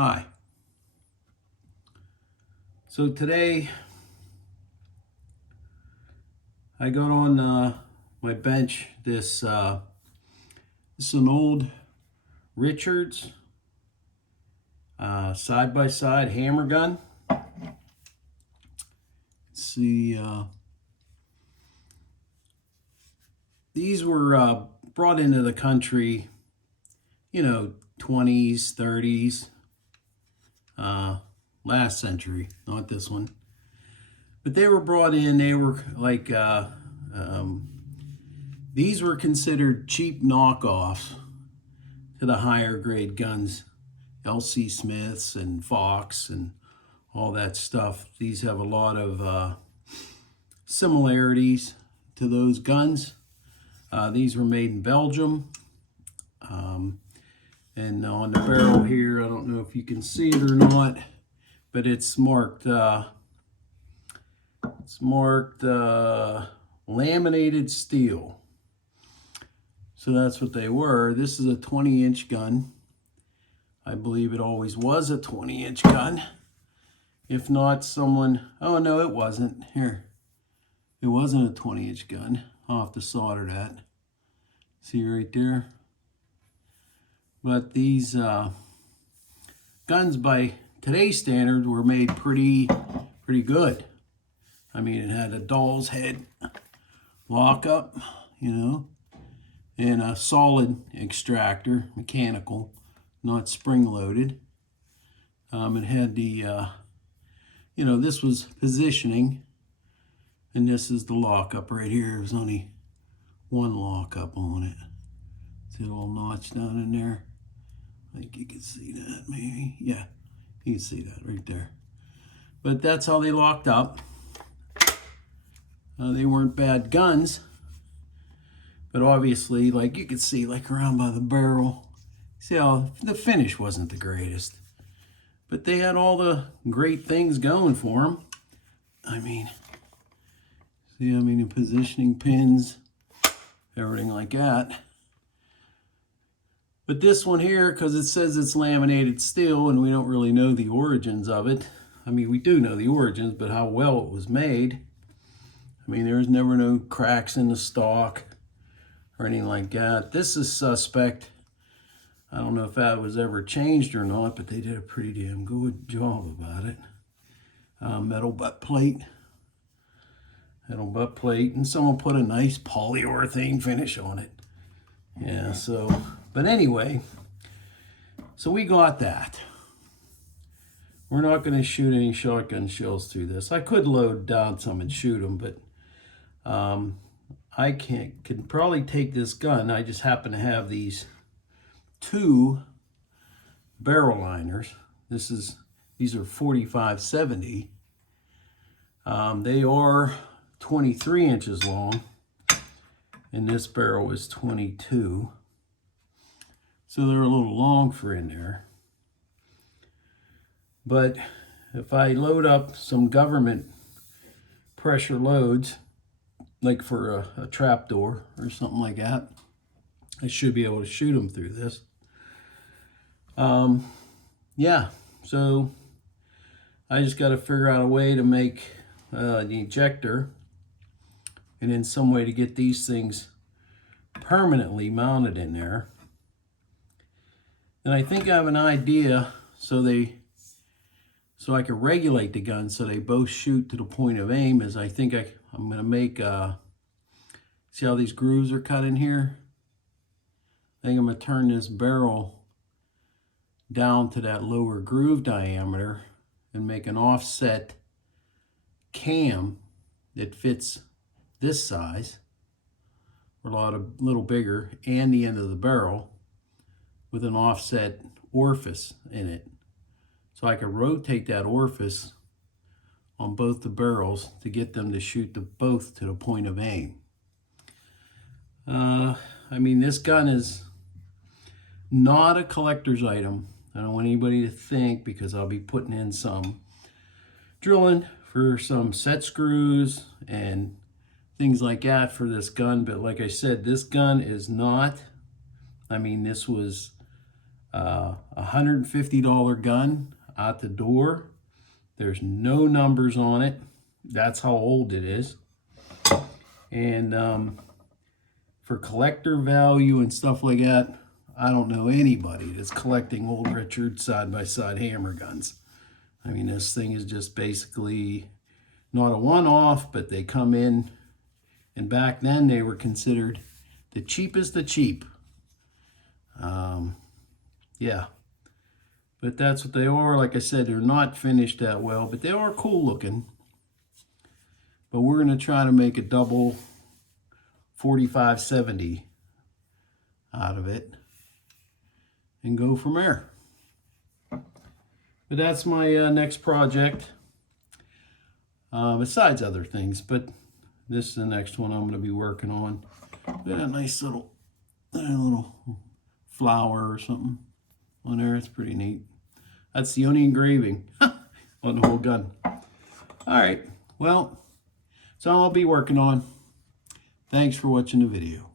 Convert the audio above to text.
Hi. So today I got on my bench this is an old Richards side-by-side hammer gun. See, these were brought into the country, 20s, 30s, last century, not this one. But they were brought in, they were like, these were considered cheap knockoffs to the higher grade guns, LC Smiths and Fox and all that stuff. These have a lot of similarities to those guns. These were made in Belgium. And on the barrel here, I don't know if you can see it or not, but it's marked laminated steel. So that's what they were. This is a 20-inch gun. I believe it always was a 20-inch gun. If not, oh no, it wasn't. Here, it wasn't a 20-inch gun. I'll have to solder that. See right there? But these guns, by today's standards, were made pretty good. I mean, it had a doll's head lockup, and a solid extractor, mechanical, not spring-loaded. It had the, this was positioning, and this is the lockup right here. There was only one lockup on it. See a little notch down in there? I think you can see that, maybe. Yeah, you can see that right there. But that's how they locked up. They weren't bad guns, but obviously, like you could see, like around by the barrel, see how the finish wasn't the greatest. But they had all the great things going for them. I mean, see, the positioning pins, everything like that. But this one here, because it says it's laminated steel and we don't really know the origins of it. I mean, we do know the origins, but how well it was made. I mean, there's never no cracks in the stock or anything like that. This is suspect. I don't know if that was ever changed or not, but they did a pretty damn good job about it. Metal butt plate. Metal butt plate. And someone put a nice polyurethane finish on it. Yeah, so, but anyway, so we got that. We're not going to shoot any shotgun shells through this. I could load down some and shoot them, but I can probably take this gun. I just happen to have these two barrel liners. These are 4570. They are 23 inches long, and this barrel is 22. So they're a little long for in there. But if I load up some government pressure loads, like for a trap door or something like that, I should be able to shoot them through this. Yeah, so I just got to figure out a way to make the ejector, and then some way to get these things permanently mounted in there. And I think I have an idea so I can regulate the gun so they both shoot to the point of aim. Is I think I'm going to make, see how these grooves are cut in here? I think I'm going to turn this barrel down to that lower groove diameter and make an offset cam that fits this size, or a little bigger, and the end of the barrel with an offset orifice in it. So I can rotate that orifice on both the barrels to get them to shoot both to the point of aim. I mean, this gun is not a collector's item. I don't want anybody to think, because I'll be putting in some drilling for some set screws and things like that for this gun. But like I said, this gun is not, this was $150 gun out the door. There's no numbers on it. That's how old it is. And for collector value and stuff like that, I don't know anybody that's collecting old Richard side-by-side hammer guns. I mean, this thing is just basically not a one-off, but they come in, and back then they were considered the cheapest of cheap. Yeah, but that's what they are. Like I said, they're not finished that well, but they are cool looking. But we're going to try to make a double 4570 out of it and go from there. But that's my next project, besides other things. But this is the next one I'm going to be working on. Got a nice little flower or something on there. It's pretty neat. That's the only engraving on the whole gun. All right, well, so I'll be working on. Thanks for watching the video.